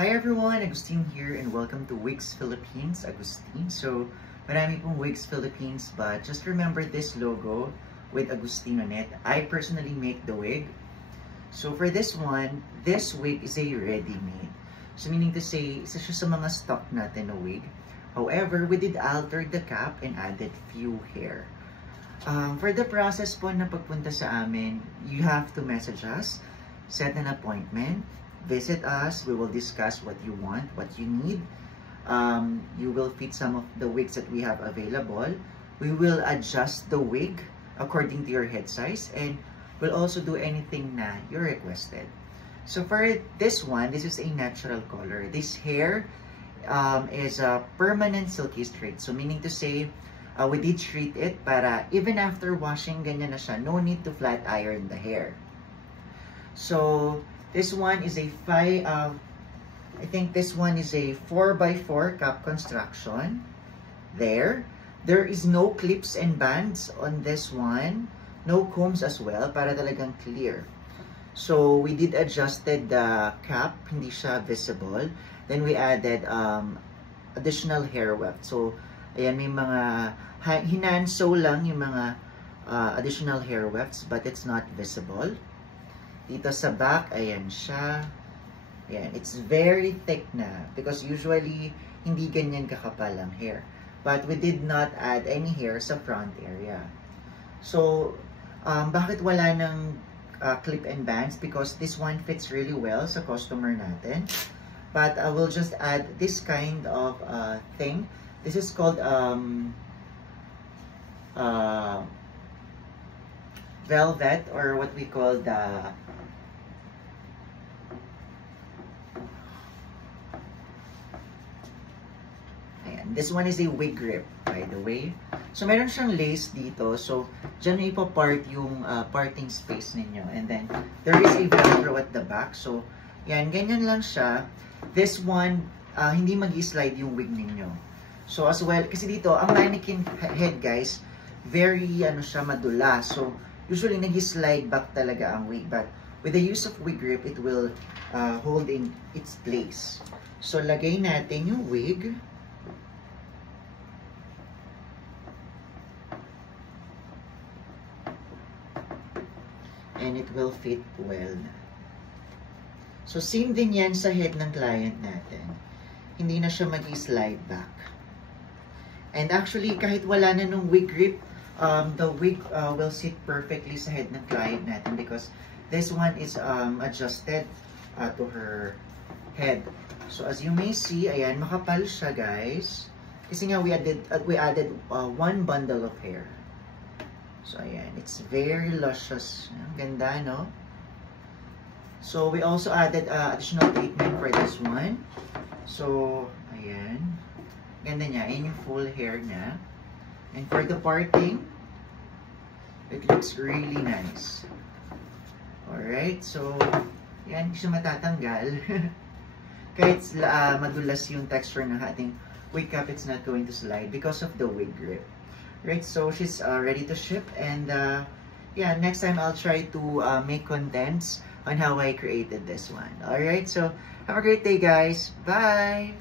Hi everyone, Agustin here and welcome to Wigs Philippines. Agustin. So, marami pong Wigs Philippines, but just remember this logo with Agustin on it. I personally make the wig. So for this one, this wig is a ready-made. So meaning to say, isa siya sa mga stock natin na wig. However, we did alter the cap and added few hair. For the process po na pagpunta sa amin, you have to message us, set an appointment, visit us, we will discuss what you want, what you need. You will fit some of the wigs that we have available. We will adjust the wig according to your head size, and we'll also do anything na you requested. So for this one, this is a natural color. This hair is a permanent silky straight. So meaning to say, we did treat it para even after washing, ganyan na siya. No need to flat iron the hair. So this one is a I think this one is a 4x4 cap construction. There is no clips and bands on this one. No combs as well, para talagang clear. So we did adjusted the cap, hindi siya visible. Then we added additional hair weft. So ayan, may mga hinanso lang yung mga additional hair wefts, but it's not visible. Dito sa back, ayan siya. Ayan, it's very thick na because usually hindi ganyan kakapal ang hair. But we did not add any hair sa front area. So, bakit wala ng clip and bands? Because this one fits really well sa customer natin. But I will just add this kind of thing. This is called velvet, or what we call the this one is a wig grip, by the way. So, meron siyang lace dito. So, dyan na ipapart yung parting space ninyo. And then, there is a velcro at the back. So, yan, ganyan lang siya. This one, hindi mag-slide yung wig ninyo. So, as well, kasi dito, ang mannequin head, guys, very, siya, madula. So, usually, nag-slide back talaga ang wig. But, with the use of wig grip, it will hold in its place. So, lagay natin yung wig. And it will fit well. So, same din yan sa head ng client natin. Hindi na siya mag-slide back. And actually, kahit wala na nung wig grip, the wig will sit perfectly sa head ng client natin because this one is adjusted to her head. So, as you may see, ayan, makapal siya, guys. Kasi nga, we added one bundle of hair. So, ayan. It's very luscious. Ganda, no? So, we also added additional treatment for this one. So, ayan. Ganda niya. Ayan yung full hair niya. And for the parting, it looks really nice. Alright. So, ayan. Hindi siya matatanggal. Kahit madulas yung texture ng ating wig cap, it's not going to slide because of the wig grip. Right, so she's ready to ship, and yeah, next time I'll try to make contents on how I created this one. Alright, so have a great day, guys. Bye!